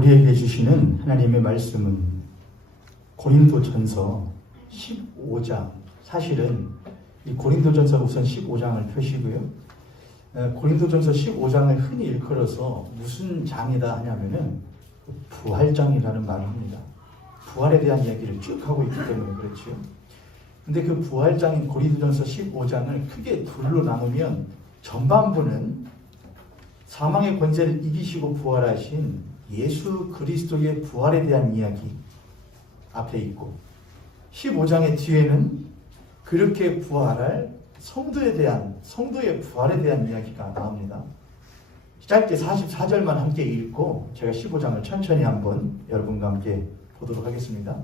우리에게 주시는 하나님의 말씀은 고린도전서 15장, 사실은 이 고린도전서 우선 15장을 펴시고요. 고린도전서 15장을 흔히 일컬어서 무슨 장이다 하냐면은 부활장이라는 말을 합니다. 부활에 대한 이야기를 쭉 하고 있기 때문에 그렇죠. 근데 그 부활장인 고린도전서 15장을 크게 둘로 나누면 전반부는 사망의 권세를 이기시고 부활하신 예수 그리스도의 부활에 대한 이야기 앞에 있고, 15장의 뒤에는 그렇게 부활할 성도의 부활에 대한 이야기가 나옵니다. 짧게 44절만 함께 읽고 제가 15장을 천천히 한번 여러분과 함께 보도록 하겠습니다.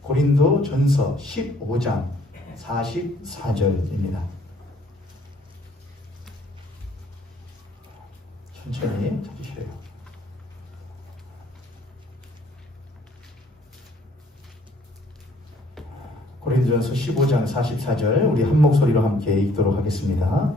고린도 전서 15장 44절입니다. 천천히 찾으시래요. 고린도전서 15장 44절 우리 한 목소리로 함께 읽도록 하겠습니다.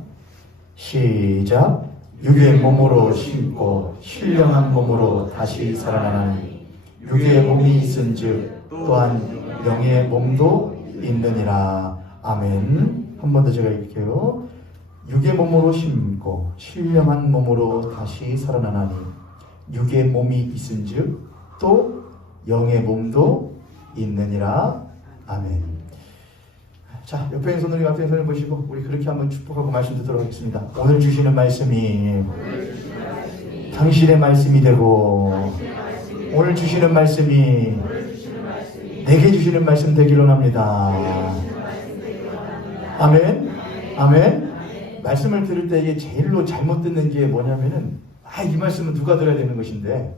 시작. 육의 몸으로 심고 신령한 몸으로 다시 살아나니 육의 몸이 있은즉 또한 영의 몸도 있느니라. 아멘. 한 번 더 제가 읽게요. 육의 몸으로 심고 신령한 몸으로 다시 살아나니 육의 몸이 있은즉 또 영의 몸도 있느니라. 아멘. 자, 옆에 있는 손을 앞에 손을 보시고 우리 그렇게 한번 축복하고 말씀 듣도록 하겠습니다. 오늘 주시는 말씀이 당신의 말씀이 되고 오늘 주시는 말씀이 내게 주시는 말씀 되기로 합니다. 아멘. 아멘. 말씀을 들을 때 이게 제일로 잘못 듣는 게 뭐냐면은 이 말씀은 누가 들어야 되는 것인데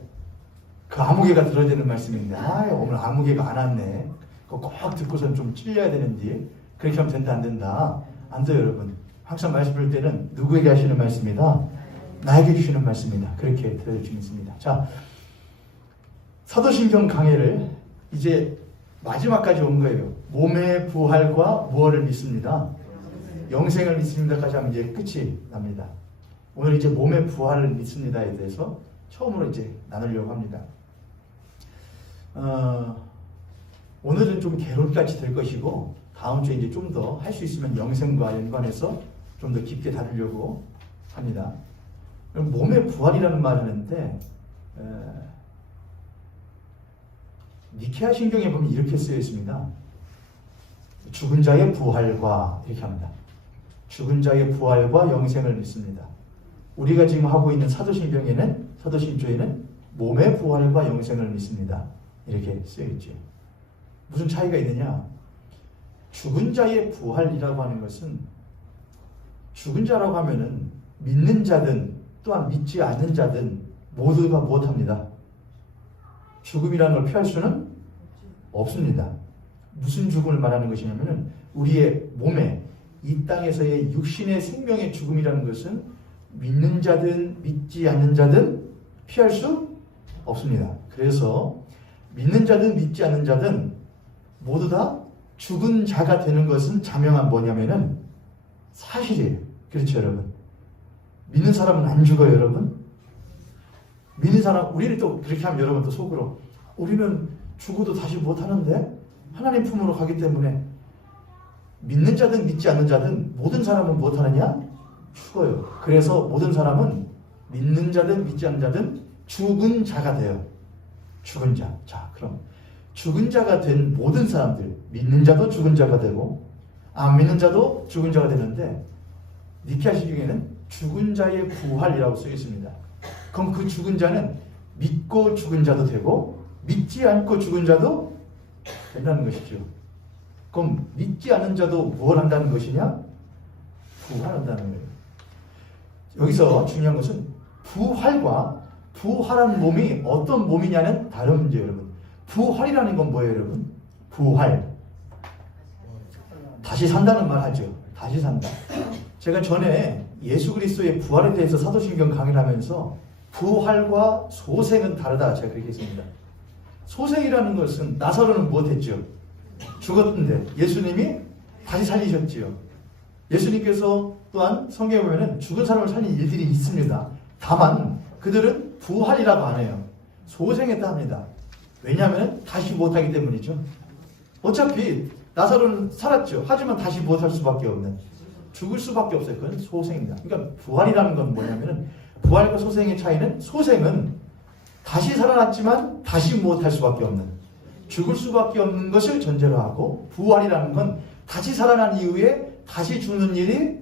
그 아무개가 들어야 되는 말씀인데 오늘 아무개가 안 왔네. 그거 꼭 듣고선 좀 찔려야 되는지 그렇게 하면 된다 안 된다. 안 돼요 여러분. 항상 말씀 들을 때는 누구에게 하시는 말씀이다? 나에게 주시는 말씀이다. 그렇게 들을 수 있습니다. 자, 사도신경 강해를 이제 마지막까지 온 거예요. 몸의 부활과 무엇을 믿습니다? 영생을 믿습니다까지 하면 이제 끝이 납니다. 오늘 이제 몸의 부활을 믿습니다에 대해서 처음으로 이제 나누려고 합니다. 오늘은 좀 개론같이 될 것이고 다음 주에 이제 좀 더 할 수 있으면 영생과 연관해서 좀 더 깊게 다루려고 합니다. 몸의 부활이라는 말을 하는데 니케아 신경에 보면 이렇게 쓰여 있습니다. 죽은 자의 부활과 이렇게 합니다. 죽은 자의 부활과 영생을 믿습니다. 우리가 지금 하고 있는 사도신조에는 몸의 부활과 영생을 믿습니다. 이렇게 쓰여 있죠. 무슨 차이가 있느냐? 죽은 자의 부활이라고 하는 것은 죽은 자라고 하면은 믿는 자든 또한 믿지 않는 자든 모두가 무엇합니다? 죽음이라는 걸 피할 수는 없습니다. 무슨 죽음을 말하는 것이냐면은 우리의 몸에 이 땅에서의 육신의 생명의 죽음이라는 것은 믿는 자든 믿지 않는 자든 피할 수 없습니다. 그래서 믿는 자든 믿지 않는 자든 모두 다 죽은 자가 되는 것은 자명한 뭐냐면은 사실이에요. 그렇죠 여러분? 믿는 사람은 안 죽어요 여러분? 믿는 사람, 우리는 또 그렇게 하면 여러분 또 속으로 우리는 죽어도 다시 못하는데 하나님 품으로 가기 때문에 믿는 자든 믿지 않는 자든 모든 사람은 못하느냐? 죽어요. 그래서 모든 사람은 믿는 자든 믿지 않는 자든 죽은 자가 돼요. 죽은 자. 자, 그럼 죽은 자가 된 모든 사람들, 믿는 자도 죽은 자가 되고 안 믿는 자도 죽은 자가 되는데 니케아 신경에는 죽은 자의 부활이라고 쓰여 있습니다. 그럼 그 죽은 자는 믿고 죽은 자도 되고 믿지 않고 죽은 자도 된다는 것이죠. 그럼 믿지 않는 자도 뭘 한다는 것이냐? 부활한다는 거예요. 여기서 중요한 것은 부활과 부활한 몸이 어떤 몸이냐는 다른 문제예요 여러분. 부활이라는 건 뭐예요 여러분? 부활. 다시 산다는 말 하죠. 다시 산다. 제가 전에 예수 그리스도의 부활에 대해서 사도신경 강의를 하면서 부활과 소생은 다르다 제가 그렇게 했습니다. 소생이라는 것은 나사로는 무엇했죠? 죽었는데 예수님이 다시 살리셨지요. 예수님께서 또한 성경에 보면 죽은 사람을 살린 일들이 있습니다. 다만 그들은 부활이라고 안 해요. 소생했다 합니다. 왜냐하면 다시 못하기 때문이죠. 어차피 나사로는 살았죠. 하지만 다시 못할 수밖에 없는, 죽을 수밖에 없어요. 그건 소생입니다. 그러니까 부활이라는 건 뭐냐면은, 부활과 소생의 차이는, 소생은 다시 살아났지만 다시 못할 수밖에 없는, 죽을 수밖에 없는 것을 전제로 하고, 부활이라는 건 다시 살아난 이후에 다시 죽는 일이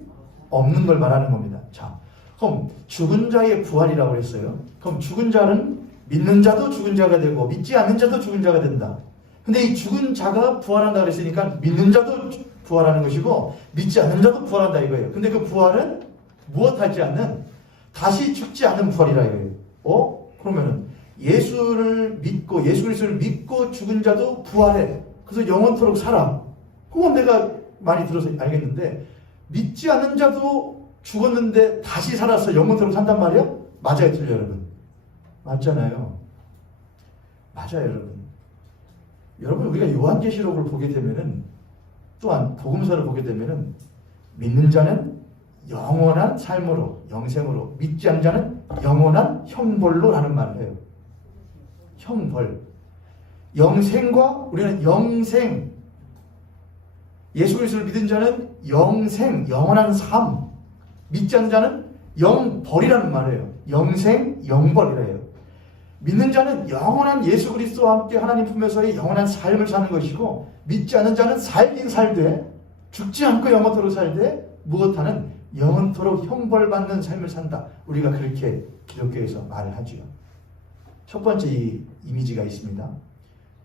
없는 걸 말하는 겁니다. 자, 그럼 죽은 자의 부활이라고 했어요. 그럼 죽은 자는 믿는 자도 죽은 자가 되고 믿지 않는 자도 죽은 자가 된다. 근데 이 죽은 자가 부활한다 그랬으니까 믿는 자도 부활하는 것이고 믿지 않는 자도 부활한다 이거예요. 근데 그 부활은 무엇하지 않는, 다시 죽지 않는 부활이라 이거예요. 그러면은 예수를 믿고, 예수 그리스도를 믿고 죽은 자도 부활해. 그래서 영원토록 살아. 그건 내가 많이 들어서 알겠는데, 믿지 않는 자도 죽었는데 다시 살아서 영원토록 산단 말이야? 맞아요, 틀려요, 여러분? 맞잖아요. 맞아요, 여러분. 여러분, 우리가 요한계시록을 보게 되면은, 또한 복음서를 보게 되면은, 믿는 자는 영원한 삶으로, 영생으로, 믿지 않는 자는 영원한 형벌로 라는 말을 해요. 형벌. 영생과, 우리는 영생, 예수 그리스도를 믿은 자는 영생, 영원한 삶, 믿지 않는 자는 영벌이라는 말이에요. 영생, 영벌이래요. 믿는 자는 영원한 예수 그리스도와 함께 하나님 품에서의 영원한 삶을 사는 것이고, 믿지 않는 자는 살긴 살되, 죽지 않고 영원토록 살되, 무엇하는 영원토록 형벌받는 삶을 산다. 우리가 그렇게 기독교에서 말을 하지요. 첫 번째 이 이미지가 있습니다.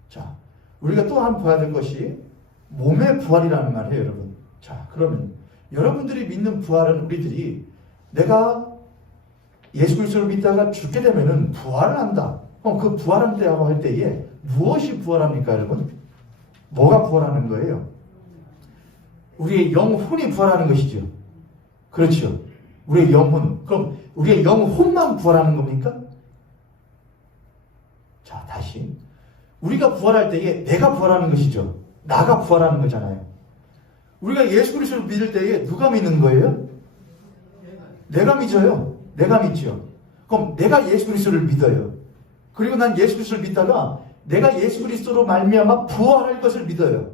자, 우리가 또 한 번 봐야 될 것이 몸의 부활이라는 말이에요, 여러분. 자, 그러면 여러분들이 믿는 부활은, 우리들이 내가 예수 그리스도를 믿다가 죽게 되면은 부활을 한다. 그 부활한다고 할 때에 무엇이 부활합니까, 여러분? 뭐가 부활하는 거예요? 우리의 영혼이 부활하는 것이죠. 그렇죠. 우리의 영혼. 그럼 우리의 영혼만 부활하는 겁니까? 자, 다시. 우리가 부활할 때에 내가 부활하는 것이죠. 나가 부활하는 거잖아요. 우리가 예수 그리스도를 믿을 때에 누가 믿는 거예요? 내가 믿어요. 내가 믿죠. 그럼 내가 예수 그리스도를 믿어요. 그리고 난 예수 그리스도를 믿다가 내가 예수 그리스도로 말미암아 부활할 것을 믿어요.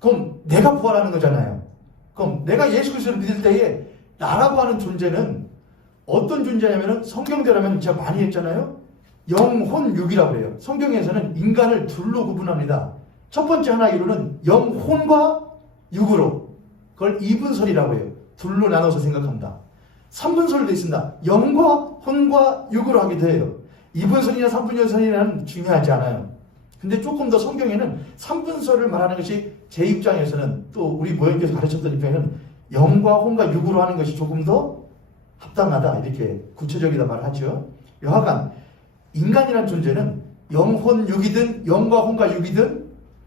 그럼 내가 부활하는 거잖아요. 그럼 내가 예수 그리스도를 믿을 때에 나라고 하는 존재는 어떤 존재냐면은, 성경대로면 제가 많이 했잖아요. 영혼, 육이라고 해요. 성경에서는 인간을 둘로 구분합니다. 첫 번째 하나 이루는 영혼과 육으로, 그걸 이분설이라고 해요. 둘로 나눠서 생각합니다. 3분설도 있습니다. 영과 혼과 육으로 하게 돼요. 2분설이나 3분설이라는 중요하지 않아요. 근데 조금 더 성경에는 3분설을 말하는 것이, 제 입장에서는, 또 우리 모형께서 가르쳤던 입장에는 영과 혼과 육으로 하는 것이 조금 더 합당하다, 이렇게 구체적이다 말하죠. 여하간 인간이라는 존재는 영혼 육이든 영과 혼과 육이든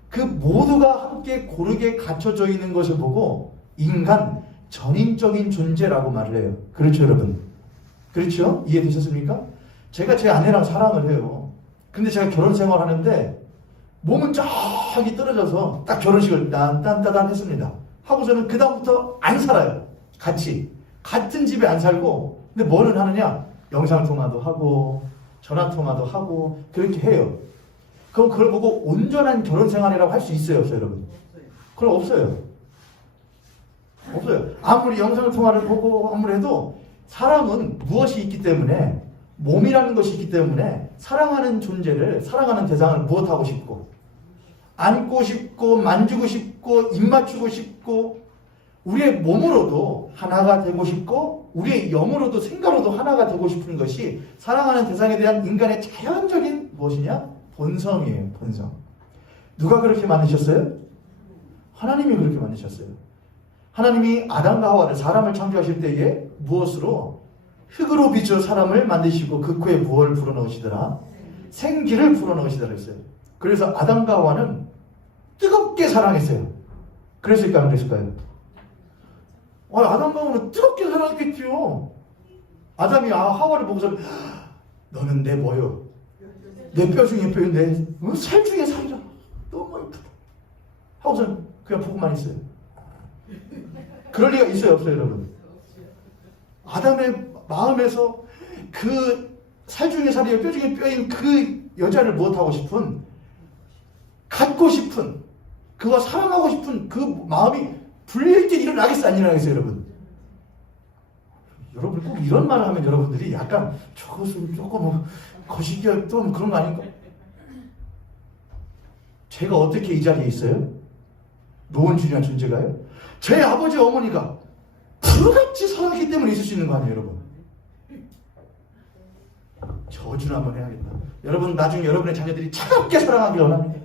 그 모두가 함께 고르게 갖춰져 있는 것을 보고 인간, 전인적인 존재라고 말을 해요. 그렇죠, 여러분? 그렇죠? 이해되셨습니까? 제가 제 아내랑 사랑을 해요. 근데 제가 결혼 생활 하는데 몸은 저기 떨어져서 딱 결혼식을 딴딴따단 했습니다. 하고서는 그다음부터 안 살아요. 같은 집에 안 살고, 근데 뭐는 하느냐? 영상통화도 하고 전화통화도 하고 그렇게 해요. 그럼 그걸 보고 온전한 결혼 생활이라고 할 수 있어요, 없어요, 여러분? 그럼 없어요. 없어요. 아무리 영상통화를 보고 아무리 해도 사람은 무엇이 있기 때문에, 몸이라는 것이 있기 때문에 사랑하는 존재를, 사랑하는 대상을 무엇하고 싶고, 안고 싶고 만지고 싶고 입 맞추고 싶고, 우리의 몸으로도 하나가 되고 싶고 우리의 영으로도 생각으로도 하나가 되고 싶은 것이 사랑하는 대상에 대한 인간의 자연적인 무엇이냐? 본성이에요. 본성. 누가 그렇게 만드셨어요? 하나님이 그렇게 만드셨어요. 하나님이 아담과 하와를, 사람을 창조하실 때에 무엇으로? 흙으로 빚어 사람을 만드시고 그 코에 무엇을 불어넣으시더라? 생기를 불어넣으시더라 했어요. 그래서 아담과 하와는 뜨겁게 사랑했어요. 그랬을까요? 안 그랬을까요? 아담과 하와는 뜨겁게 사랑했겠죠. 아담이 하와를 보고서, 너는 내 뭐요? 내 뼈 중에 뼈인데 살 중에 살이잖아. 너무 예쁘다. 하고서는 그냥 보고만 있어요. 그럴 리가 있어요, 없어요, 여러분? 아담의 마음에서 그 살 중에 살이요 뼈 중에 뼈인 그 여자를 무엇하고 싶은, 갖고 싶은, 그거 사랑하고 싶은 그 마음이 불릴 때 일어나겠어, 안 일어나겠어요, 여러분? 여러분 꼭 이런 말을 하면 여러분들이 약간 저것은 조금 거시기할 좀 그런 거 아닌가? 제가 어떻게 이 자리에 있어요? 노원준이라는 존재가요? 제 아버지 어머니가 불같이 사랑했기 때문에 있을 수 있는 거 아니에요, 여러분? 저주를 한번 해야겠다. 여러분, 나중에 여러분의 자녀들이 차갑게 사랑하길 원합니다.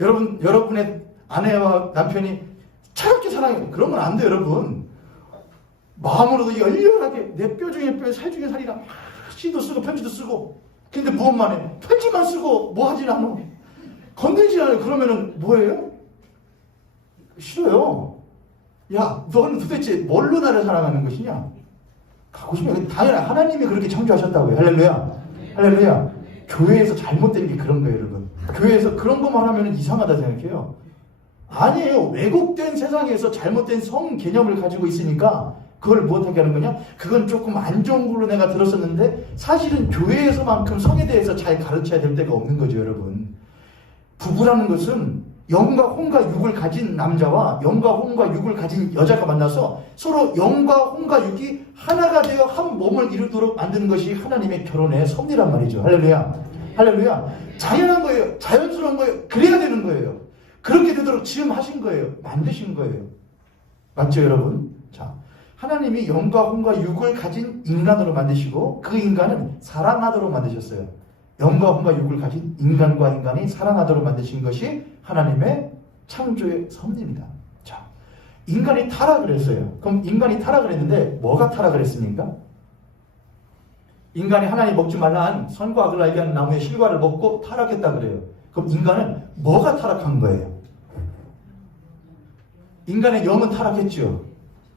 여러분의 아내와 남편이 차갑게 사랑해. 그런 건 안 돼요, 여러분. 마음으로도 열렬하게 내 뼈 중에 뼈, 살 중에 살이라 시도 쓰고 편지도 쓰고. 근데 무엇만 해? 편지만 쓰고 뭐 하진 않아. 건들지 않아요. 그러면은 뭐예요? 싫어요. 야, 너는 도대체 뭘로 나를 사랑하는 것이냐? 갖고 싶으면 당연히 하나님이 그렇게 창조하셨다고요. 할렐루야. 할렐루야. 교회에서 잘못된 게 그런 거예요, 여러분. 교회에서 그런 것만 하면 이상하다 생각해요. 아니에요. 왜곡된 세상에서 잘못된 성 개념을 가지고 있으니까 그걸 무엇하게 하는 거냐? 그건 조금 안 좋은 걸로 내가 들었었는데 사실은 교회에서만큼 성에 대해서 잘 가르쳐야 될 때가 없는 거죠, 여러분. 부부라는 것은 영과 혼과 육을 가진 남자와 영과 혼과 육을 가진 여자가 만나서 서로 영과 혼과 육이 하나가 되어 한 몸을 이루도록 만드는 것이 하나님의 결혼의 섭리란 말이죠. 할렐루야. 할렐루야. 당연한 거예요. 자연스러운 거예요. 그래야 되는 거예요. 그렇게 되도록 지금 하신 거예요. 만드신 거예요. 맞죠, 여러분? 자, 하나님이 영과 혼과 육을 가진 인간으로 만드시고 그 인간은 사랑하도록 만드셨어요. 영과 혼과 육을 가진 인간과 인간이 사랑하도록 만드신 것이 하나님의 창조의 섭리입니다. 자, 인간이 타락을 했어요. 그럼 인간이 타락을 했는데 뭐가 타락을 했습니까? 인간이 하나님 먹지 말라 한 선과 악을 알게 하는 나무의 실과를 먹고 타락했다 그래요. 그럼 인간은 뭐가 타락한 거예요? 인간의 영은 타락했죠.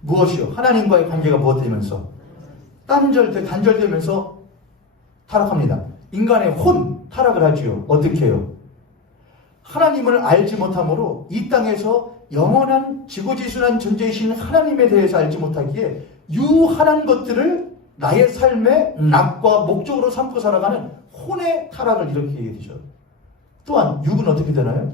무엇이요? 하나님과의 관계가 무엇되면서? 단절되면서 타락합니다. 인간의 혼 타락을 하지요. 어떻게 해요? 하나님을 알지 못함으로 이 땅에서 영원한 지고지순한 존재이신 하나님에 대해서 알지 못하기에 유한한 것들을 나의 삶의 낙과 목적으로 삼고 살아가는 혼의 타락을 일으키게 되죠. 또한 육은 어떻게 되나요?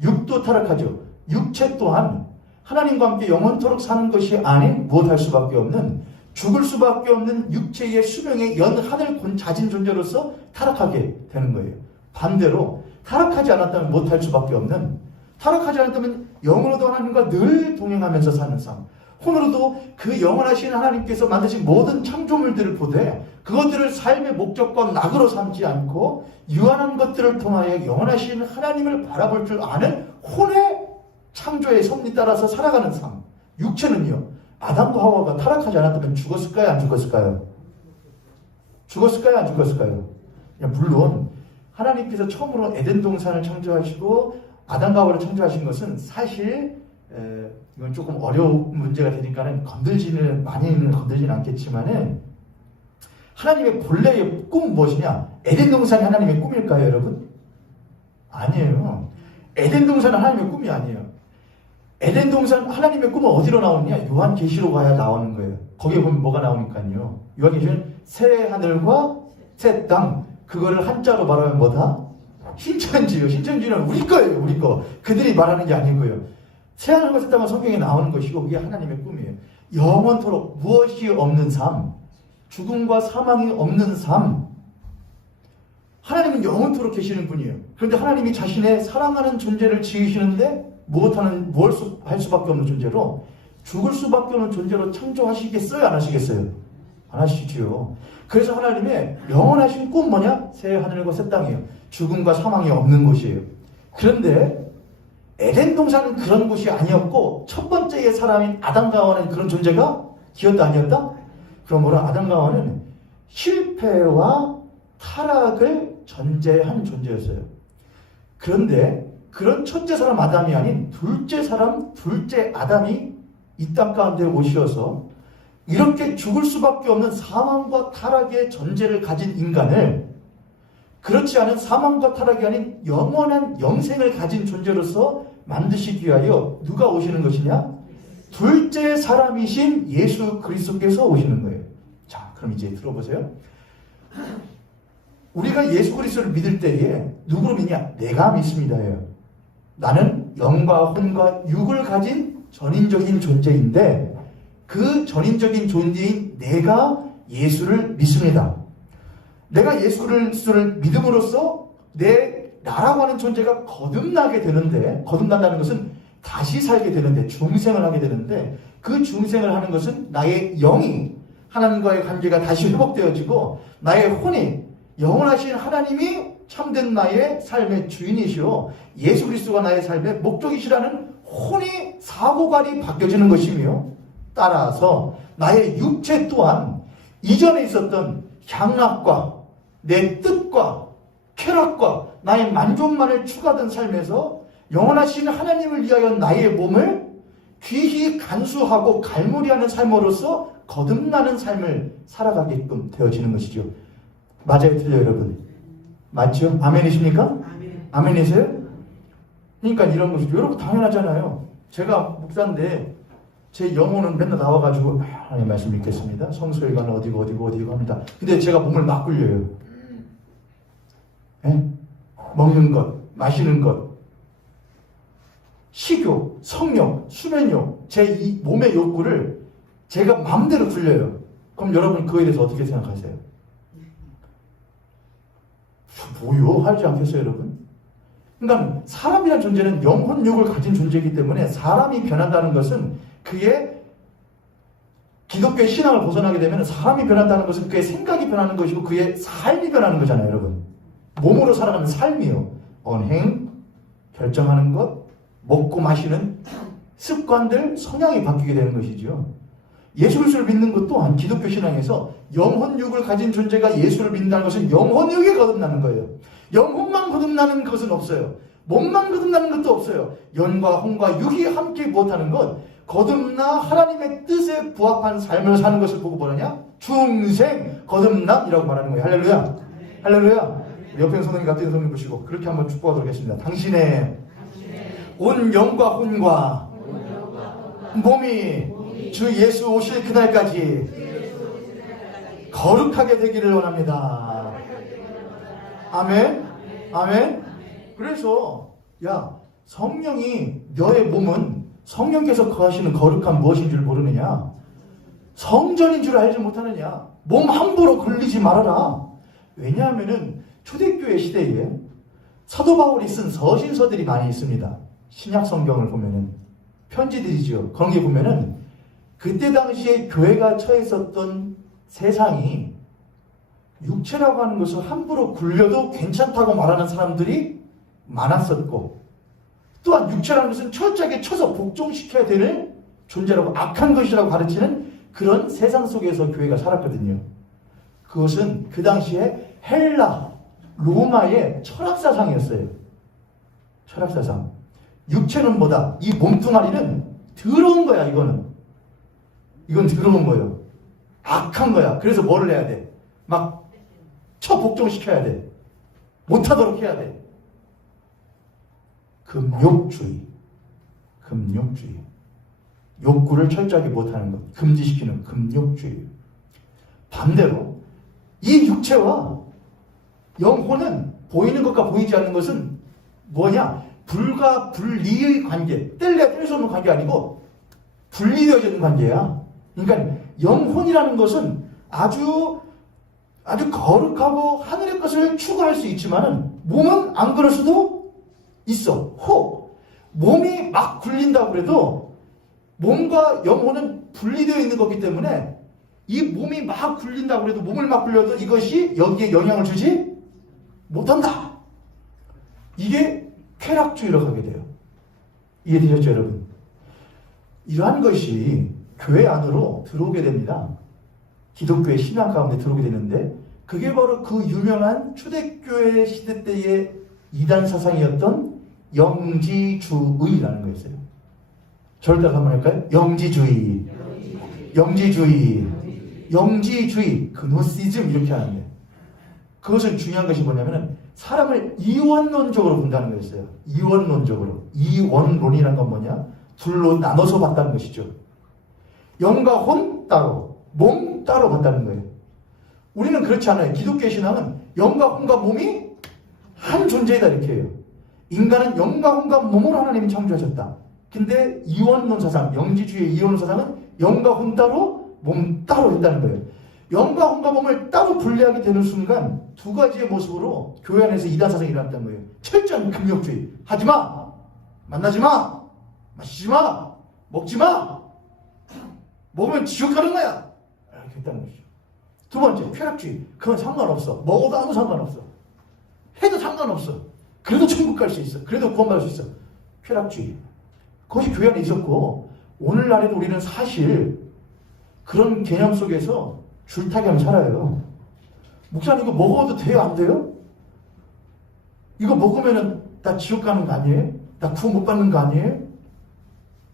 육도 타락하죠. 육체 또한 하나님과 함께 영원토록 사는 것이 아닌 무엇할 수밖에 없는 죽을 수밖에 없는 육체의 수명의 연한을 자진 존재로서 타락하게 되는 거예요. 반대로 타락하지 않았다면 못할 수밖에 없는, 타락하지 않았다면 영으로도 하나님과 늘 동행하면서 사는 삶, 혼으로도 그 영원하신 하나님께서 만드신 모든 창조물들을 보되 그것들을 삶의 목적과 낙으로 삼지 않고 유한한 것들을 통하여 영원하신 하나님을 바라볼 줄 아는 혼의 창조의 섭리 따라서 살아가는 삶. 육체는요, 아담과 하와가 타락하지 않았다면 죽었을까요? 안 죽었을까요? 죽었을까요? 안 죽었을까요? 물론 하나님께서 처음으로 에덴 동산을 창조하시고 아담과 하와를 창조하신 것은 사실 이건 조금 어려운 문제가 되니까는 많이는 건들지는 않겠지만은 하나님의 본래의 꿈은 무엇이냐? 에덴 동산이 하나님의 꿈일까요, 여러분? 아니에요. 에덴 동산은 하나님의 꿈이 아니에요. 에덴 동산 하나님의 꿈은 어디로 나오느냐? 요한계시로 가야 나오는 거예요. 거기에 보면 뭐가 나오니까요. 요한계시는 새 하늘과 새 땅, 그거를 한자로 말하면 뭐다? 신천지요. 신천지는 우리 거예요. 우리 거. 그들이 말하는 게 아니고요. 새 하늘과 새 땅은 성경에 나오는 것이고 그게 하나님의 꿈이에요. 영원토록 무엇이 없는 삶, 죽음과 사망이 없는 삶. 하나님은 영원토록 계시는 분이에요. 그런데 하나님이 자신의 사랑하는 존재를 지으시는데 무엇 할 수밖에 없는 존재로, 죽을 수밖에 없는 존재로 창조하시겠어요? 안 하시겠어요? 안 하시지요. 그래서 하나님의 영원하신 꿈 뭐냐? 새 하늘과 새 땅이에요. 죽음과 사망이 없는 곳이에요. 그런데 에덴 동산은 그런 곳이 아니었고 첫 번째의 사람인 아담과 하와는 그런 존재가 기었다 아니었다? 그럼 뭐라? 아담과 하와는 실패와 타락을 전제한 존재였어요. 그런데 그런 첫째 사람 아담이 아닌 둘째 사람, 둘째 아담이 이 땅 가운데 오셔서 이렇게 죽을 수밖에 없는 사망과 타락의 전제를 가진 인간을 그렇지 않은 사망과 타락이 아닌 영원한 영생을 가진 존재로서 만드시기 위하여 누가 오시는 것이냐? 둘째 사람이신 예수 그리스도께서 오시는 거예요. 자, 그럼 이제 들어보세요. 우리가 예수 그리스도를 믿을 때에 누구를 믿냐? 내가 믿습니다예요. 나는 영과 혼과 육을 가진 전인적인 존재인데 그 전인적인 존재인 내가 예수를 믿습니다. 내가 예수 그리스도를 믿음으로써 나라고 하는 존재가 거듭나게 되는데, 거듭난다는 것은 다시 살게 되는데, 중생을 하게 되는데, 그 중생을 하는 것은 나의 영이 하나님과의 관계가 다시 회복되어지고 나의 혼이 영원하신 하나님이 참된 나의 삶의 주인이시오 예수 그리스도가 나의 삶의 목적이시라는 혼이 사고관이 바뀌어지는 것이며, 따라서 나의 육체 또한 이전에 있었던 향락과 내 뜻과 쾌락과 나의 만족만을 추구하던 삶에서 영원하신 하나님을 위하여 나의 몸을 귀히 간수하고 갈무리하는 삶으로서 거듭나는 삶을 살아가게끔 되어지는 것이죠. 맞아요, 틀려요, 여러분? 맞죠? 아멘이십니까? 아멘. 아멘이세요? 그러니까 이런 것이죠. 여러분 당연하잖아요. 제가 목사인데 제 영혼은 맨날 나와가지고 하나님 말씀 믿겠습니다. 성소에 가는 어디고 합니다. 근데 제가 몸을 막 굴려요. 네? 먹는 것, 마시는 것, 식욕, 성욕, 수면욕, 제 이 몸의 욕구를 제가 마음대로 굴려요. 그럼 여러분 그거에 대해서 어떻게 생각하세요? 뭐요? 하지 않겠어요, 여러분? 그러니까 사람이라는 존재는 영혼욕을 가진 존재이기 때문에 사람이 변한다는 것은 그의 기독교의 신앙을 벗어나게 되면 사람이 변한다는 것은 그의 생각이 변하는 것이고 그의 삶이 변하는 거잖아요, 여러분. 몸으로 살아가는 삶이요. 언행, 결정하는 것, 먹고 마시는 습관들, 성향이 바뀌게 되는 것이죠. 예수 그리스도를 믿는 것 또한 기독교 신앙에서 영혼육을 가진 존재가 예수를 믿는다는 것은 영혼육이 거듭나는 거예요. 영혼만 거듭나는 것은 없어요. 몸만 거듭나는 것도 없어요. 영과 혼과 육이 함께 무엇하는 것, 거듭나 하나님의 뜻에 부합한 삶을 사는 것을 보고 뭐라냐? 중생 거듭남이라고 말하는 거예요. 할렐루야. 할렐루야. 옆에 있는 성도님 같은 성도님 보시고 그렇게 한번 축복하도록 하겠습니다. 당신의 온 영과 혼과 몸이 주 예수 오실 그날까지 거룩하게 되기를 원합니다. 아멘. 아멘. 그래서 성령이 너의 몸은 성령께서 거하시는 거룩한 무엇인 줄 모르느냐? 성전인 줄 알지 못하느냐? 몸 함부로 걸리지 말아라. 왜냐하면은 초대교회 시대에 사도 바울이 쓴 서신서들이 많이 있습니다. 신약 성경을 보면은 편지들이죠. 그런 게 보면은 그때 당시에 교회가 처해 있었던 세상이 육체라고 하는 것을 함부로 굴려도 괜찮다고 말하는 사람들이 많았었고, 또한 육체라는 것은 철저하게 쳐서 복종시켜야 되는 존재라고 악한 것이라고 가르치는 그런 세상 속에서 교회가 살았거든요. 그것은 그 당시에 헬라, 로마의 철학사상이었어요. 철학사상. 육체는 뭐다? 이 몸뚱아리는 더러운 거야, 이거는. 이건 더러운 거예요. 악한 거야. 그래서 뭐를 해야 돼? 막 처복종시켜야 돼. 못하도록 해야 돼. 금욕주의. 금욕주의. 욕구를 철저하게 못하는 것. 금지시키는 금욕주의. 반대로 이 육체와 영혼은 보이는 것과 보이지 않는 것은 뭐냐? 불과 분리의 관계. 뗄래야 뗄 수 없는 관계 아니고 분리되어지는 관계야. 그러니까 영혼이라는 것은 아주 거룩하고 하늘의 것을 추구할 수 있지만은 몸은 안 그럴 수도 있어. 혹 몸이 막 굴린다고 그래도 몸과 영혼은 분리되어 있는 거기 때문에 이 몸이 막 굴린다고 해도 몸을 막 굴려도 이것이 여기에 영향을 주지 못한다. 이게 쾌락주의로 가게 돼요. 이해되셨죠, 여러분? 이러한 것이 교회 안으로 들어오게 됩니다. 기독교의 신앙 가운데 들어오게 되는데 그게 바로 그 유명한 초대교회 시대 때의 이단 사상이었던 영지주의라는 거였어요. 저를 따라서 한번 할까요? 영지주의. 영지주의. 그노시즘 이렇게 하는데 그것은 중요한 것이 뭐냐면은 사람을 이원론적으로 본다는 거였어요. 이원론적으로. 이원론이라는 건 뭐냐? 둘로 나눠서 봤다는 것이죠. 영과 혼 따로, 몸 따로 봤다는 거예요. 우리는 그렇지 않아요. 기독교 신앙은 영과 혼과 몸이 한 존재이다 이렇게 해요. 인간은 영과 혼과 몸으로 하나님이 창조하셨다. 근데 이원론 사상, 영지주의 이원론 사상은 영과 혼 따로 몸 따로 있다는 거예요. 영과 혼과 몸을 따로 분리하게 되는 순간 두 가지의 모습으로 교회 안에서 이단 사상이 일어났다는 거예요. 철저한 금욕주의. 하지마! 만나지마! 마시지마! 먹지마! 먹으면 지옥 가는 거야! 이렇게 했다는 것이죠. 두 번째, 쾌락주의. 그건 상관없어. 먹어도 아무 상관없어. 해도 상관없어. 그래도 천국 갈 수 있어. 그래도 구원받을 수 있어. 쾌락주의. 그것이 교회 안에 있었고, 오늘날에도 우리는 사실 그런 개념 속에서 줄타기 하면 살아요. 목사님 이거 먹어도 돼요? 안 돼요? 이거 먹으면은 나 지옥 가는 거 아니에요? 나 구원 못 받는 거 아니에요?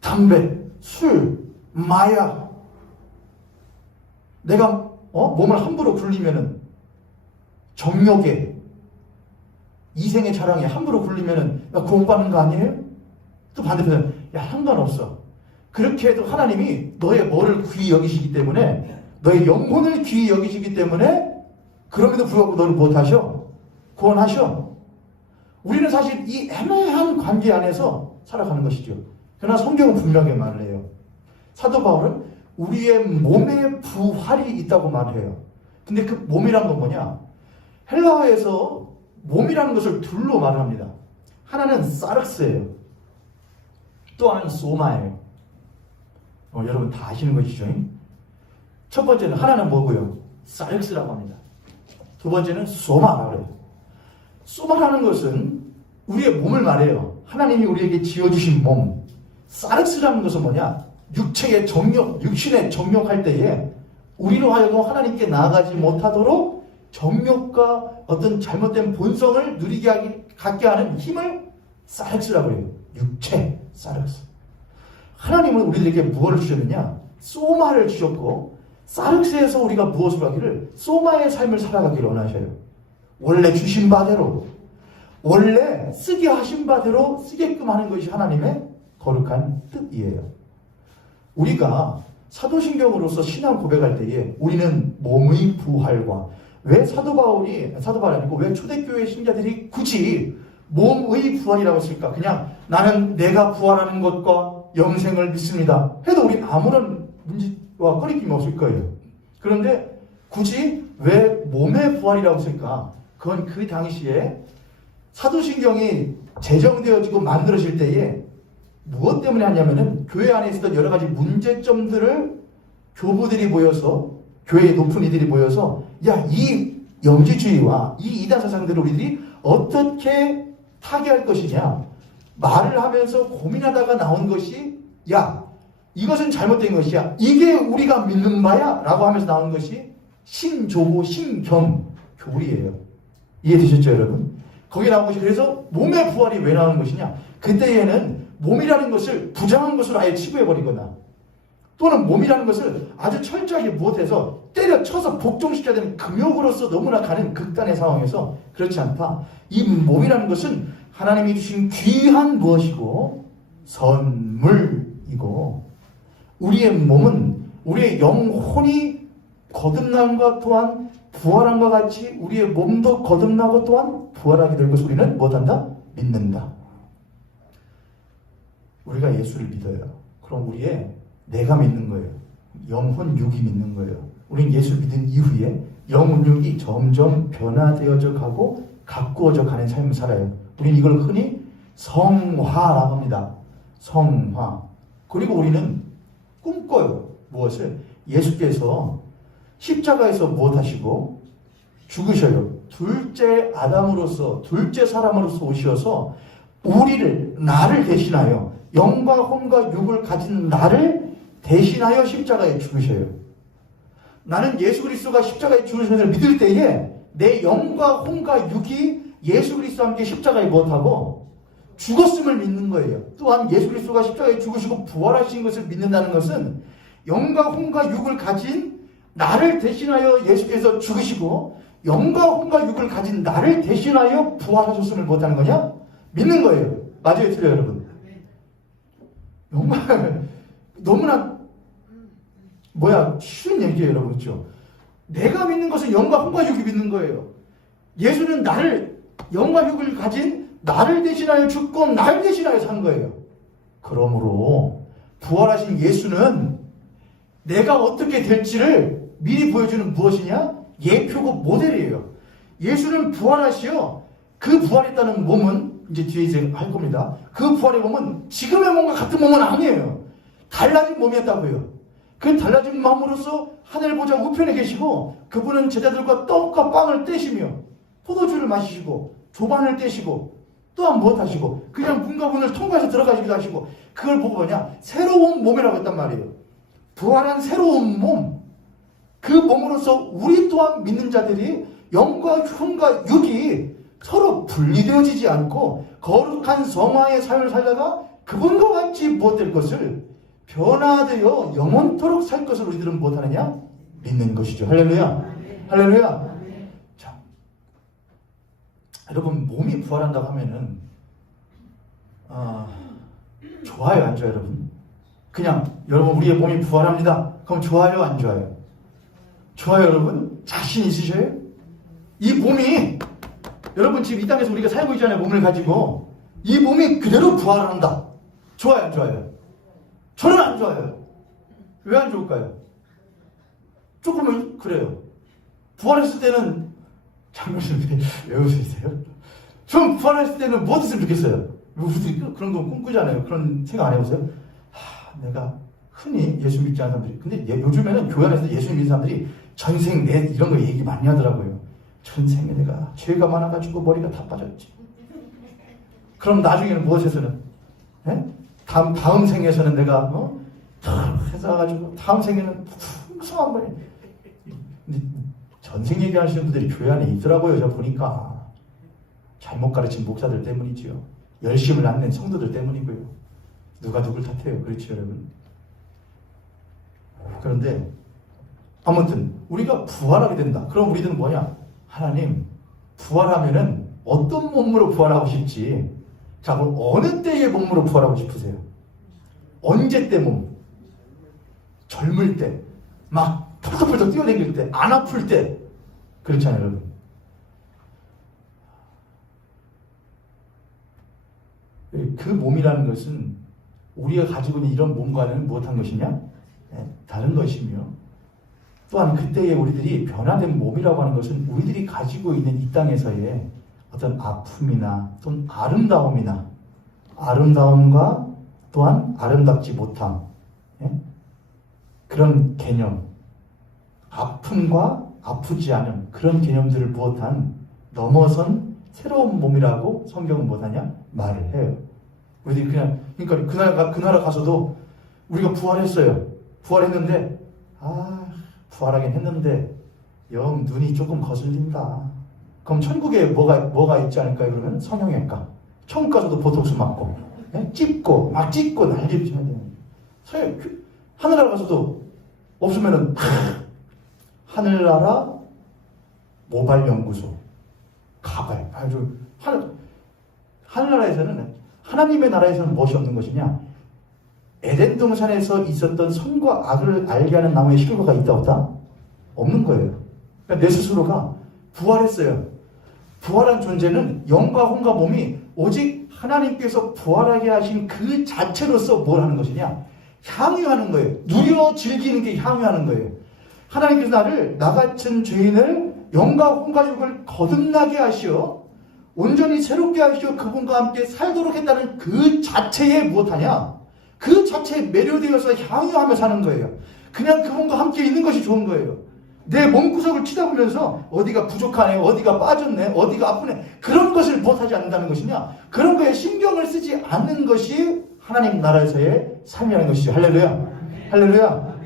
담배, 술, 마약. 내가 몸을 함부로 굴리면은 정욕에 이생의 자랑에 함부로 굴리면은 나 구원 못 받는 거 아니에요? 또 반대편은 야 상관없어. 그렇게 해도 하나님이 너의 뭐를 귀히 여기시기 때문에 너의 영혼을 귀히 여기시기 때문에 그럼에도 불구하고 너를 무엇하셔? 구원하셔. 우리는 사실 이 애매한 관계 안에서 살아가는 것이죠. 그러나 성경은 분명하게 말을 해요. 사도 바울은 우리의 몸에 부활이 있다고 말해요. 근데 그 몸이란 건 뭐냐? 헬라어에서 몸이라는 것을 둘로 말을 합니다. 하나는 사르스예요. 또한 소마예요. 여러분 다 아시는 것이죠. 첫 번째는 하나는 뭐고요? 사르스라고 합니다. 두 번째는 소마라고 해요. 소마라는 것은 우리의 몸을 말해요. 하나님이 우리에게 지어주신 몸. 사르스라는 것은 뭐냐? 육체의 정욕, 육신의 정욕할 때에 우리로 하여금 하나님께 나아가지 못하도록 정욕과 어떤 잘못된 본성을 갖게 하는 힘을 사르스라고 해요. 육체, 사르스. 하나님은 우리들에게 무엇을 주셨느냐? 소마를 주셨고 사르스에서 우리가 무엇을 하기를 소마의 삶을 살아가기를 원하셔요. 원래 주신 바대로, 원래 쓰게 하신 바대로 쓰게끔 하는 것이 하나님의 거룩한 뜻이에요. 우리가 사도신경으로서 신앙 고백할 때에 우리는 몸의 부활과 왜 사도바울이 아니고 왜 초대교회 신자들이 굳이 몸의 부활이라고 했을까? 그냥 나는 내가 부활하는 것과 영생을 믿습니다 해도 우리 아무런 문제와 꺼리낌이 없을 거예요. 그런데 굳이 왜 몸의 부활이라고 했을까? 그건 그 당시에 사도신경이 제정되어지고 만들어질 때에 무엇 때문에 하냐면은 교회 안에 있었던 여러 가지 문제점들을 교부들이 모여서 교회의 높은 이들이 모여서 이 영지주의와 이 이단 사상들을 우리들이 어떻게 타개할 것이냐 말을 하면서 고민하다가 나온 것이 이것은 잘못된 것이야. 이게 우리가 믿는 바야 라고 하면서 나온 것이 신조고 신경 교리예요. 이해되셨죠 여러분? 거기에 나온 것이 그래서 몸의 부활이 왜 나오는 것이냐? 그때에는 몸이라는 것을 부정한 것으로 아예 치부해버리거나 또는 몸이라는 것을 아주 철저하게 무엇해서 때려쳐서 복종시켜야 되는 금욕으로서 너무나 가는 극단의 상황에서 그렇지 않다. 이 몸이라는 것은 하나님이 주신 귀한 무엇이고 선물이고 우리의 몸은 우리의 영혼이 거듭남과 또한 부활함과 같이 우리의 몸도 거듭나고 또한 부활하게 될 것을 우리는 못한다? 믿는다. 우리가 예수를 믿어요. 그럼 우리의 내가 믿는 거예요. 영혼 육이 믿는 거예요. 우리는 예수를 믿은 이후에 영혼 육이 점점 변화되어져 가고 가꾸어져 가는 삶을 살아요. 우리는 이걸 흔히 성화라고 합니다. 성화. 그리고 우리는 꿈꿔요. 무엇을? 예수께서 십자가에서 무엇 하시고 죽으셔요. 둘째 아담으로서 둘째 사람으로서 오셔서 나를 대신하여 영과 혼과 육을 가진 나를 대신하여 십자가에 죽으셔요. 나는 예수 그리스도가 십자가에 죽으심을 믿을 때에 내 영과 혼과 육이 예수 그리스도와 함께 십자가에 무엇하고 죽었음을 믿는 거예요. 또한 예수 그리스도가 십자가에 죽으시고 부활하신 것을 믿는다는 것은 영과 혼과 육을 가진 나를 대신하여 예수께서 죽으시고 영과 혼과 육을 가진 나를 대신하여 부활하셨음을 못하는 거냐? 믿는 거예요. 맞아요, 틀려요, 여러분? 정말 너무나 쉬운 얘기예요, 여러분. 그렇죠? 내가 믿는 것은 영과 혼과 육이 믿는 거예요. 예수는 나를, 영과 육을 가진 나를 대신하여 죽고 나를 대신하여 산 거예요. 그러므로 부활하신 예수는 내가 어떻게 될지를 미리 보여주는 무엇이냐? 예표고 모델이에요. 예수는 부활하시어 그 부활했다는 몸은 이제 뒤에 이제 할 겁니다. 그 부활의 몸은 지금의 몸과 같은 몸은 아니에요. 달라진 몸이었다고요. 그 달라진 마음으로서 하늘 보좌 우편에 계시고 그분은 제자들과 떡과 빵을 떼시며 포도주를 마시시고 조반을 떼시고 또한 무엇 하시고 그냥 문과 문을 통과해서 들어가시기도 하시고 그걸 보고 뭐냐? 새로운 몸이라고 했단 말이에요. 부활한 새로운 몸. 그 몸으로서 우리 또한 믿는 자들이 영과 혼과 육이 서로 분리되어지지 않고 거룩한 성화의 삶을 살다가 그분과 같이 무엇될 것을 변화되어 영원토록 살 것을 우리들은 무엇하느냐? 믿는 것이죠. 할렐루야. 할렐루야. 자, 여러분 몸이 부활한다고 하면은 좋아요, 안 좋아요, 여러분? 그냥 여러분 우리의 몸이 부활합니다. 그럼 좋아요, 안 좋아요? 좋아요, 여러분? 자신 있으셔요? 이 몸이 여러분 지금 이 땅에서 우리가 살고 있잖아요. 몸을 가지고 이 몸이 그대로 부활한다. 좋아요, 안 좋아요? 저는 안 좋아요. 왜 안 좋을까요? 조금은 그래요. 부활했을 때는 장로님 왜 웃으세요? 좀 부활했을 때는 뭐 했으면 좋겠어요? 그런 거 꿈꾸잖아요. 그런 생각 안 해보세요? 내가 흔히 예수 믿지 않는 사람들이 근데 요즘에는 교회 안에서 예수 믿는 사람들이 전생 내 이런 거 얘기 많이 하더라고요. 전생에 내가 죄가 많아가지고 머리가 다 빠졌지. 그럼 나중에는 무엇에서는? 다음 생에서는 내가 해서가지고 다음 생에는 풍성한 머리. 근데 전생 얘기하시는 분들이 교회 안에 있더라고요. 제가 보니까 잘못 가르친 목사들 때문이지요. 열심을 안 낸 성도들 때문이고요. 누가 누굴 탓해요. 그렇죠, 여러분? 그런데 아무튼 우리가 부활하게 된다. 그럼 우리들은 뭐냐? 하나님, 부활하면은 어떤 몸으로 부활하고 싶지? 자, 그럼 어느 때의 몸으로 부활하고 싶으세요? 언제 때 몸? 젊을 때, 막 펄떡펄떡 뛰어다닐 때, 안 아플 때. 그렇잖아요, 여러분. 그 몸이라는 것은 우리가 가지고 있는 이런 몸과는 무엇한 것이냐? 다른 것이며 또한 그때의 우리들이 변화된 몸이라고 하는 것은 우리들이 가지고 있는 이 땅에서의 어떤 아픔이나 또는 아름다움과 또한 아름답지 못함, 그런 개념, 아픔과 아프지 않음, 그런 개념들을 무엇한 넘어선 새로운 몸이라고 성경은 무엇하냐? 말을 해요. 우리들이 그러니까 그 나라 가서도 우리가 부활했어요. 부활했는데 부활하긴 했는데 영 눈이 조금 거슬린다. 그럼 천국에 뭐가 있지 않을까요? 그러면 성형외과. 천국 가서도 보톡스 맞고 찝고 난리 쳐야 돼요. 하늘나라 가서도 없으면은 하늘나라 모발연구소 가발. 아주 하늘나라에서는 하나님의 나라에서는 무엇이 없는 것이냐? 에덴 동산에서 있었던 선과 악을 알게 하는 나무의 실과가 있다 없다? 없는 거예요. 그러니까 내 스스로가 부활했어요. 부활한 존재는 영과 혼과 몸이 오직 하나님께서 부활하게 하신 그 자체로서 뭘 하는 것이냐? 향유하는 거예요. 누려 즐기는 게 향유하는 거예요. 하나님께서 나 같은 죄인을 영과 혼과 육을 거듭나게 하시어 온전히 새롭게 하시어 그분과 함께 살도록 했다는 그 자체에 무엇하냐? 그 자체에 매료되어서 향유하며 사는 거예요. 그냥 그분과 함께 있는 것이 좋은 거예요. 내 몸구석을 치다보면서 어디가 부족하네, 어디가 빠졌네, 어디가 아프네, 그런 것을 무엇하지 않는다는 것이냐? 그런 거에 신경을 쓰지 않는 것이 하나님 나라에서의 삶이라는 것이죠. 할렐루야. 할렐루야.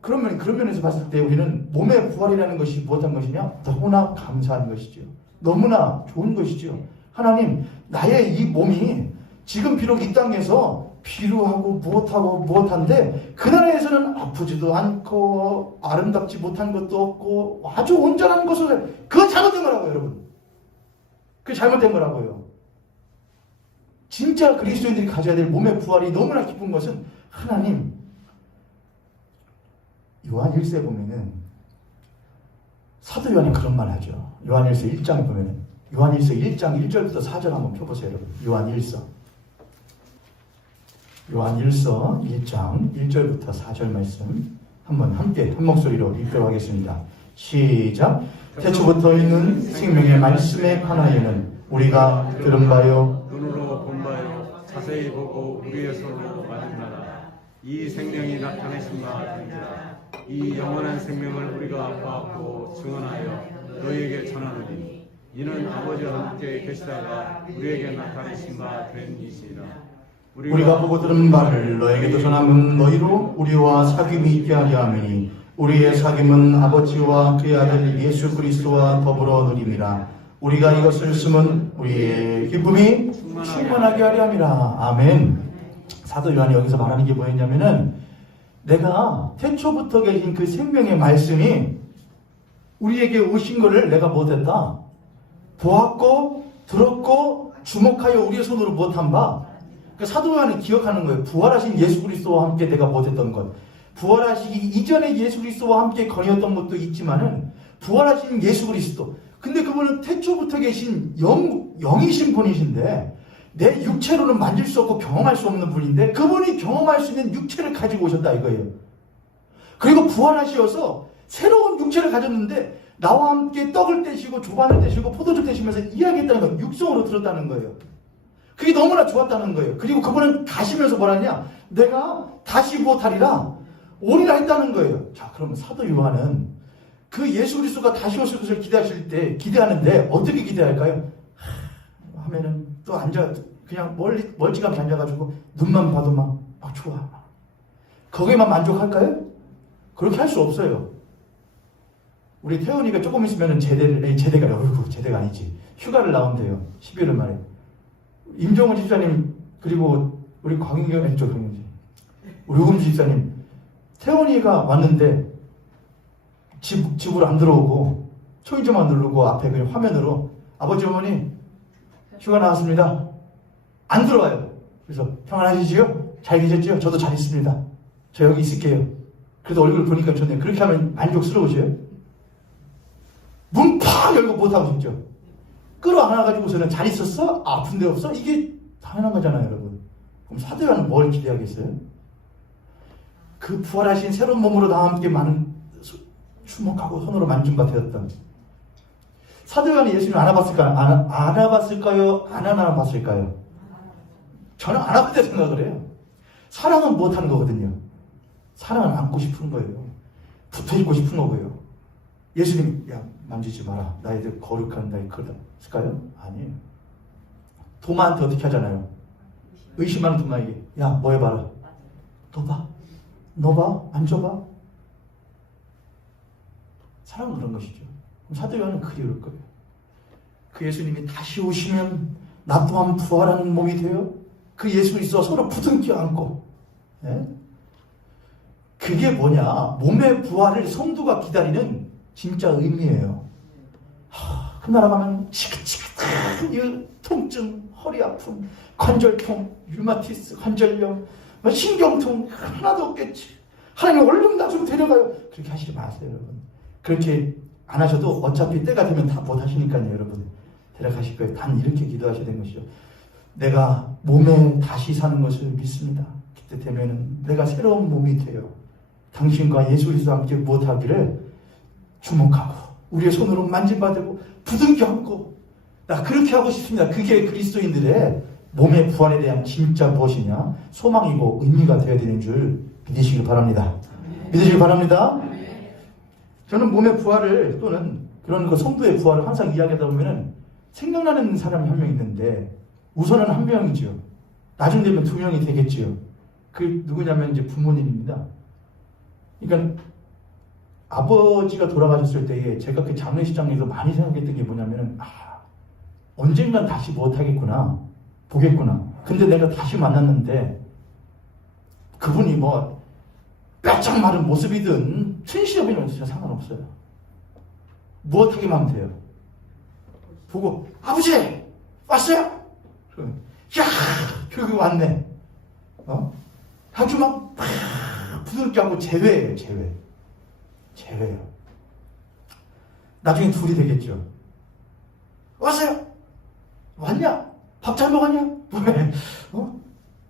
그런 면에서 봤을 때 우리는 몸의 부활이라는 것이 무엇한 것이냐? 너무나 감사한 것이죠. 너무나 좋은 것이죠. 하나님, 나의 이 몸이 지금 비록 이 땅에서 비루하고 무엇한데 그 나라에서는 아프지도 않고 아름답지 못한 것도 없고 아주 온전한 것을 그건 잘못된 거라고요, 여러분. 그게 잘못된 거라고요. 진짜 그리스도인들이 가져야 될 몸의 부활이 너무나 기쁜 것은 하나님, 요한 1세 보면은 사도 요한이 그런 말 하죠. 요한일서 1장에 보면은, 요한일서 1장 1절부터 4절 한번 펴보세요, 여러분. 요한일서 1장 1절부터 4절 말씀 한번 함께 한 목소리로 읽도록 하겠습니다. 시작. 태초부터 있는 생명의 말씀에 관하여는 우리가 들은 바요, 눈으로 본 바요, 자세히 보고 우리의 손으로 만진 바라. 이 생명이 나타내신 바 같은지라. 이 영원한 생명을 우리가 보았고 증언하여 너희에게 전하노니 이는 아버지와 함께 계시다가 우리에게 나타내신 바 된 이시니라. 우리가 보고 들은 바를 너에게도 전함은 너희로 우리와 사귐이 있게 하려 함이니 우리의 사귐은 아버지와 그의 아들 예수 그리스도와 더불어 누림이라. 우리가 이것을 쓰면 우리의 기쁨이 충만하게 하려 함이라. 아멘. 사도 요한이 여기서 말하는 게 뭐였냐면은, 내가 태초부터 계신 그 생명의 말씀이 우리에게 오신 것을 내가 못했다. 보았고 들었고 주목하여 우리의 손으로 못한 바. 그러니까 사도 요한이 기억하는 거예요. 부활하신 예수 그리스도와 함께 내가 못했던 것. 부활하시기 이전에 예수 그리스도와 함께 거니었던 것도 있지만은 부활하신 예수 그리스도. 근데 그분은 태초부터 계신 영이신 분이신데 내 육체로는 만질 수 없고 경험할 수 없는 분인데 그분이 경험할 수 있는 육체를 가지고 오셨다 이거예요. 그리고 부활하셔서 새로운 육체를 가졌는데 나와 함께 떡을 떼시고 조반을 떼시고 포도주 떼시면서 이야기했다는 거예요. 육성으로 들었다는 거예요. 그게 너무나 좋았다는 거예요. 그리고 그분은 가시면서 뭐라냐? 내가 다시 무엇하리라? 오리라 했다는 거예요. 자, 그러면 사도 요한은 그 예수 그리스도가 다시 오실 것을 기대하는데 어떻게 기대할까요? 하면은 또 앉아 그냥 멀찌감치 앉아가지고 눈만 봐도 막 좋아. 거기에만 만족할까요? 그렇게 할 수 없어요. 우리 태원이가 조금 있으면 제대가 아니지. 휴가를 나온대요. 12월 말에. 임종원 집사님 그리고 우리 광인경 우리 우금 집사님 태원이가 왔는데 집으로 안 들어오고 초인종만 누르고 앞에 그냥 화면으로 아버지 어머니 휴가 나왔습니다. 안 들어와요. 그래서 평안하시지요? 잘 계셨지요? 저도 잘 있습니다. 저 여기 있을게요. 그래도 얼굴 보니까 좋네요. 그렇게 하면 만족스러우세요? 문 팍 열고 못하고 싶죠? 끌어안아가지고서는 잘 있었어? 아픈 데 없어? 이게 당연한 거잖아요, 여러분. 그럼 사도 요한은 뭘 기대하겠어요? 그 부활하신 새로운 몸으로 나와 함께 많은 주목하고 손으로 만진 바 되었던 사도 요한이 예수님을 알아봤을까요? 안 알아봤을까요? 저는 알아봤다 생각을 해요. 사랑은 못하는 거거든요. 사랑은 안고 싶은 거예요. 붙어있고 싶은 거고요. 예수님, 야, 만지지 마라. 나이들 거룩한 나이 그랬을까요? 아니에요. 도마한테 어떻게 하잖아요. 의심하는 도마에게, 야, 뭐 해봐라. 너 봐. 너 봐. 만져봐. 사랑은 그런 것이죠. 그럼 사도 요한은 그리울 거예요. 그 예수님이 다시 오시면 나 또한 부활하는 몸이 되어 그 예수 그리스도와 서로 부둥켜 안고, 예? 그게 뭐냐? 몸의 부활을 성도가 기다리는 진짜 의미예요. 그나라 가면 지긋지긋한 통증, 허리 아픔, 관절통, 류마티스, 관절염, 신경통 하나도 없겠지. 하나님 얼른 나 좀 데려가요. 그렇게 하시지 마세요, 여러분. 그렇게 안 하셔도 어차피 때가 되면 다 못 하시니까요, 여러분. 데려가실 거예요. 단 이렇게 기도하셔야 되는 것이죠. 내가 몸에 다시 사는 것을 믿습니다. 그때 되면은 내가 새로운 몸이 돼요. 당신과 예수 그리스도와 함께 무엇하기를 주목하고 우리의 손으로 만진받고 부둥켜 안고 나 그렇게 하고 싶습니다. 그게 그리스도인들의 몸의 부활에 대한 진짜 무엇이냐? 소망이고 의미가 되어야 되는 줄 믿으시길 바랍니다. 믿으시길 바랍니다. 저는 몸의 부활을 또는 그런 성도의 부활을 항상 이야기하다 보면은 생각나는 사람이 한 명 있는데 우선은 한 명이죠. 나중 되면 두 명이 되겠지요. 그 누구냐면 이제 부모님입니다. 그러니까 아버지가 돌아가셨을 때에 제가 그 장례식장에서 많이 생각했던 게 뭐냐면은 언젠간 다시 못하겠구나 보겠구나. 근데 내가 다시 만났는데 그분이 뭐 뼈짝 마른 모습이든 튼실업이든 진짜 상관없어요. 무엇하기만 하면 돼요. 보고 아버지 왔어요? 야 여기 왔네. 아주 막 부드럽게 하고 제외예요. 제외요. 나중에 둘이 되겠죠. 왔어요. 왔냐? 밥 잘 먹었냐? 왜?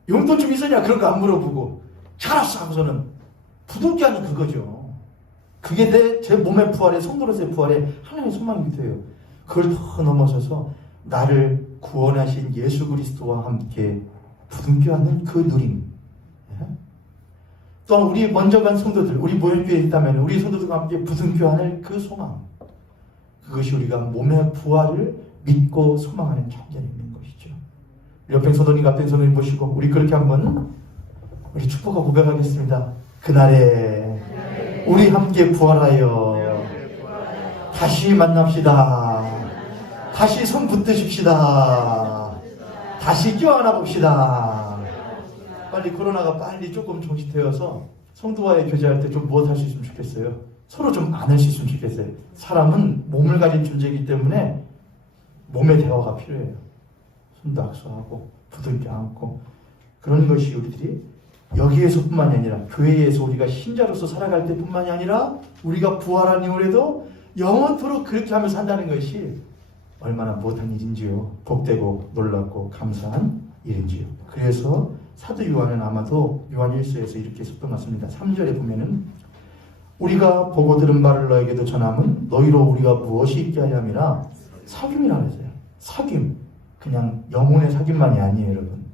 용돈 좀 있었냐? 그런 거 안 물어보고 잘 왔어 하고서는 부둥켜 하는 그거죠. 그게 제 몸의 부활에, 성도로서의 부활에 하나님의 소망이기도 해요. 그걸 더 넘어서서 나를 구원하신 예수 그리스도와 함께 부둥켜 안는 그 누림. 또 우리 먼저 간 성도들, 우리 모형교회에 있다면 우리 성도들과 함께 부둥켜 안을 그 소망. 그것이 우리가 몸의 부활을 믿고 소망하는 참전이 있는 것이죠. 옆에 성도님, 앞에 성도님 보시고 우리 그렇게 한번 우리 축복과 고백하겠습니다. 그날에 우리 함께 부활하여 다시 만납시다. 다시 손 붙드십시다. 다시 껴안아 봅시다. 빨리 코로나가 빨리 조금 정지되어서 성도와의 교제할 때 좀 무엇 할 수 있으면 좋겠어요. 서로 좀 안을 수 있으면 좋겠어요. 사람은 몸을 가진 존재이기 때문에 몸의 대화가 필요해요. 손도 악수하고 부둥켜 안고 그런 것이 우리들이 여기에서뿐만이 아니라 교회에서 우리가 신자로서 살아갈 때뿐만이 아니라 우리가 부활한 이후에도 영원토록 그렇게 하면서 산다는 것이 얼마나 못한 일인지요. 복되고 놀랍고 감사한 일인지요. 그래서 사도 요한은 아마도 요한 1서에서 이렇게 썼던 것 같습니다. 3절에 보면은 우리가 보고 들은 바를 너에게도 전함은 너희로 우리가 무엇이 있게 하냐미라 사귐이라 그랬어요. 사귐. 그냥 영혼의 사귐만이 아니에요, 여러분.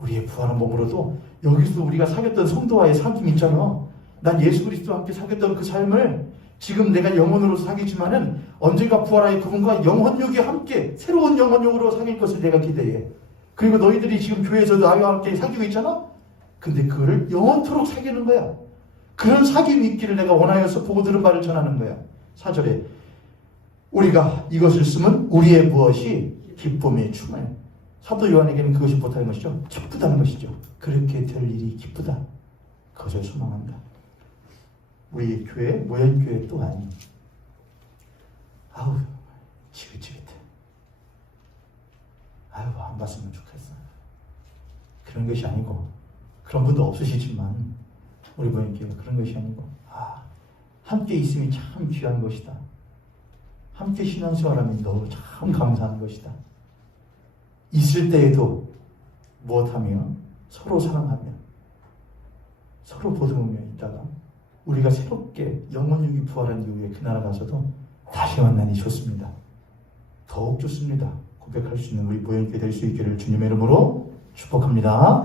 우리의 부활한 몸으로도 여기서 우리가 사귀었던 성도와의 사귐 있잖아. 난 예수 그리스도와 함께 사귀었던 그 삶을 지금 내가 영혼으로 사귀지만은 언젠가 부활하여 그분과 영혼육이 함께 새로운 영혼육으로 사귈 것을 내가 기대해. 그리고 너희들이 지금 교회에서 나와 함께 사귀고 있잖아? 근데 그거를 영원토록 사귀는 거야. 그런 사귐이 있기를 내가 원하여서 보고 들은 바를 전하는 거야. 4절에 우리가 이것을 쓰면 우리의 무엇이 기쁨의 충을. 사도 요한에게는 그것이 못하는 것이죠. 기쁘다는 것이죠. 그렇게 될 일이 기쁘다. 그것을 소망한다. 우리 교회, 모현교회 또한 아우 지긋지긋해. 아유 안 봤으면 좋겠어. 그런 것이 아니고 그런 분도 없으시지만 우리 모현교회가 그런 것이 아니고 함께 있음이 참 귀한 것이다. 함께 신앙생활하면 너무 참 감사한 것이다. 있을 때에도 무엇하며 서로 사랑하며 서로 보듬으며 있다가 우리가 새롭게 영혼육이 부활한 이후에 그 나라 가서도 다시 만나니 좋습니다. 더욱 좋습니다. 고백할 수 있는 우리 모형교회 될 수 있기를 주님의 이름으로 축복합니다.